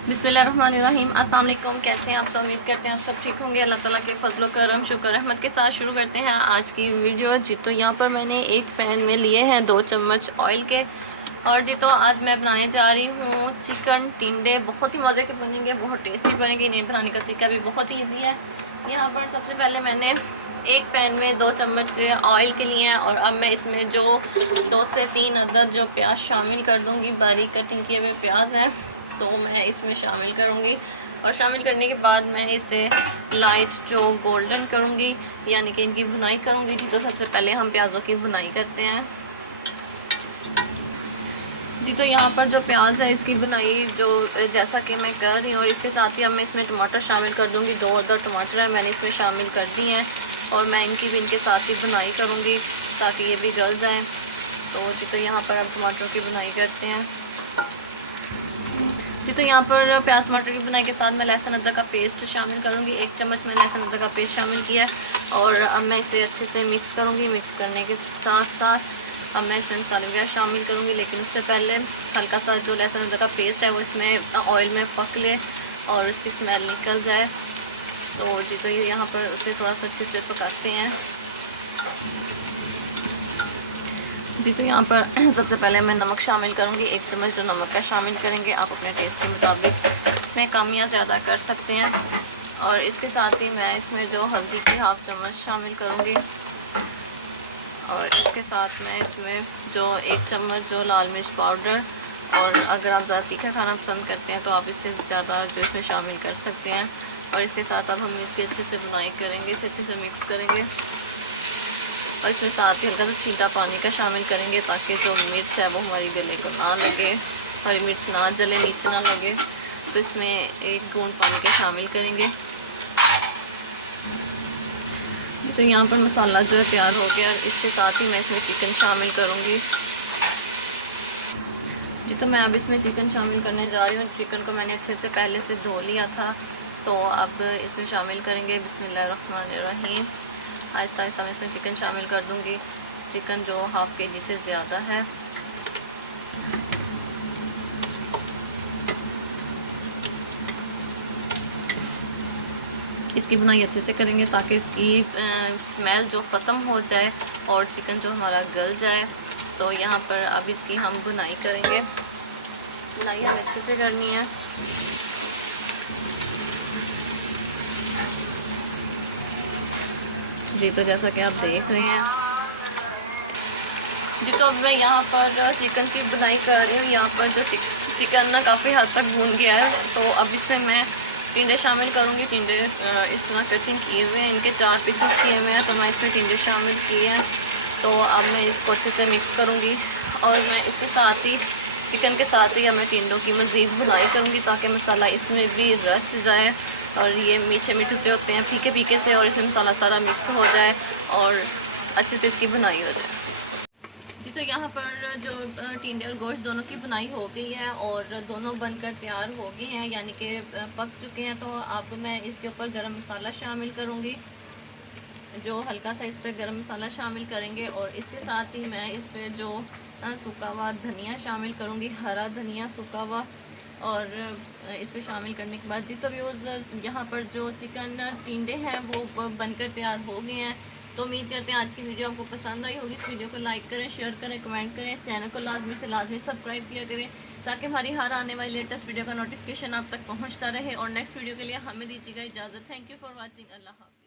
बिस्मिल्लाहिर्रहमानिर्रहीम। अस्सलाम वालेकुम। कैसे हैं आप सब? उम्मीद करते हैं आप सब ठीक होंगे। अल्लाह ताला के फजल करम शुक्र रहमत के साथ शुरू करते हैं आज की वीडियो जी। तो यहाँ पर मैंने एक पैन में लिए हैं 2 चम्मच ऑयल के, और जी तो आज मैं बनाने जा रही हूँ चिकन टिंडे। बहुत ही मज़े के बनेंगे, बहुत टेस्टी बनेंगे। इन्हें बनाने का तरीका भी बहुत ही ईजी है। यहाँ पर सबसे पहले मैंने एक पैन में 2 चम्मच ऑयल के लिए हैं, और अब मैं इसमें जो 2 से 3 अदद जो प्याज शामिल कर दूँगी। बारीक कटिंग किए हुए प्याज हैं तो मैं इसमें शामिल करूँगी, और शामिल करने के बाद मैं इसे लाइट जो गोल्डन करूँगी, यानी कि इनकी भुनाई करूँगी जी। तो सबसे पहले हम प्याज़ों की भुनाई करते हैं जी। तो यहाँ पर जो प्याज है इसकी भुनाई जो जैसा कि मैं कर रही हूँ, और इसके साथ ही अब मैं इसमें टमाटर शामिल कर दूँगी। 2 अदद टमाटर है मैंने इसमें शामिल कर दी हैं, और मैं इनकी भी इनके साथ ही भुनाई करूँगी ताकि ये भी गल जाएँ। तो जी तो यहाँ पर अब टमाटरों की भुनाई करते हैं जी। तो यहाँ पर प्याज टमाटर की भुनाई के साथ मैं लहसुन अदरक का पेस्ट शामिल करूँगी। 1 चम्मच मैंने लहसुन अदरक का पेस्ट शामिल किया है, और अब मैं इसे अच्छे से मिक्स करूँगी। मिक्स करने के साथ साथ अब मैं इसमें मसाले वगैरह शामिल करूँगी, लेकिन उससे पहले हल्का सा जो लहसुन अदरक का पेस्ट है वो इसमें ऑयल में पक ले और उसकी स्मेल निकल जाए। तो जी तो ये यहाँ पर उसे थोड़ा सा अच्छे से पकाते हैं जी। तो यहाँ पर सबसे पहले मैं नमक शामिल करूँगी। 1 चम्मच जो नमक का शामिल करेंगे, आप अपने टेस्ट के मुताबिक इसमें कम या ज़्यादा कर सकते हैं। और इसके साथ ही मैं इसमें जो हल्दी की 1/2 चम्मच शामिल करूँगी, और इसके साथ मैं इसमें जो 1 चम्मच जो लाल मिर्च पाउडर, और अगर आप ज़्यादा तीखा खाना पसंद करते हैं तो आप इससे ज़्यादा जो इसमें शामिल कर सकते हैं। और इसके साथ अब हम इसकी अच्छे से बुनाई करेंगे, इसे अच्छे से मिक्स करेंगे, और इसमें साथ ही हल्का सा छींटा पानी का शामिल करेंगे ताकि जो मिर्च है वो हमारी गले को ना लगे, हरी मिर्च ना जले, नीचे ना लगे। तो इसमें 1 बूंद पानी का शामिल करेंगे। तो यहाँ पर मसाला जो है तैयार हो गया, इसके साथ ही मैं इसमें चिकन शामिल करूँगी जी। तो मैं अब इसमें चिकन शामिल करने जा रही हूँ। चिकन को मैंने अच्छे से पहले से धो लिया था, तो अब इसमें शामिल करेंगे। बिस्मिल्लाहिर्रहमानिर्रहीम। आहिस्ता आहिस्ता मैं इसमें चिकन शामिल कर दूंगी। चिकन जो 1/2 kg से ज़्यादा है। इसकी बुनाई अच्छे से करेंगे ताकि इसकी स्मेल जो ख़त्म हो जाए और चिकन जो हमारा गल जाए। तो यहाँ पर अब इसकी हम बुनाई करेंगे। बुनाई हमें अच्छे से करनी है जी। तो जैसा कि आप देख रहे हैं जी, तो अब मैं यहाँ पर चिकन की बुनाई कर रही हूँ। यहाँ पर जो चिकन ना काफ़ी हद तक भून गया है, तो अब इसमें मैं टिंडे शामिल करूँगी। टिंडे इस तरह कटिंग किए हुए हैं, इनके 4 पीसेस किए हुए हैं, तो मैं इसमें टिंडे शामिल किए हैं। तो अब मैं इसको अच्छे से मिक्स करूँगी, और मैं इसके साथ ही चिकन के साथ ही मैं टिंडों की मज़ीद बुनाई करूँगी ताकि मसाला इसमें भी रच जाए। और ये मीठे मीठे से होते हैं, फीके फीके से, और इसमें मसाला सारा मिक्स हो जाए और अच्छे से इसकी बुनाई हो जाए जी। तो यहाँ पर जो टिंडे और गोश्त दोनों की बुनाई हो गई है, और दोनों बनकर तैयार हो गए हैं, यानी कि पक चुके हैं। तो अब मैं इसके ऊपर गरम मसाला शामिल करूँगी, जो हल्का सा इस पर गरम मसाला शामिल करेंगे, और इसके साथ ही मैं इस पर जो सूखा हुआ धनिया शामिल करूँगी, हरा धनिया सूखा हुआ। और इस पर शामिल करने के बाद जी तो व्यूज़ यहाँ पर जो चिकन टिंडे हैं वो बनकर तैयार हो गए हैं। तो उम्मीद करते हैं आज की वीडियो आपको पसंद आई होगी। इस वीडियो को लाइक करें, शेयर करें, कमेंट करें, चैनल को लाजमी से लाजमी सब्सक्राइब किया करें ताकि हमारी हर आने वाली लेटेस्ट वीडियो का नोटिफिकेशन आप तक पहुँचता रहे। और नेक्स्ट वीडियो के लिए हमें दीजिएगा इजाज़त। Thank you for watching. अल्लाह हाफ़िज़।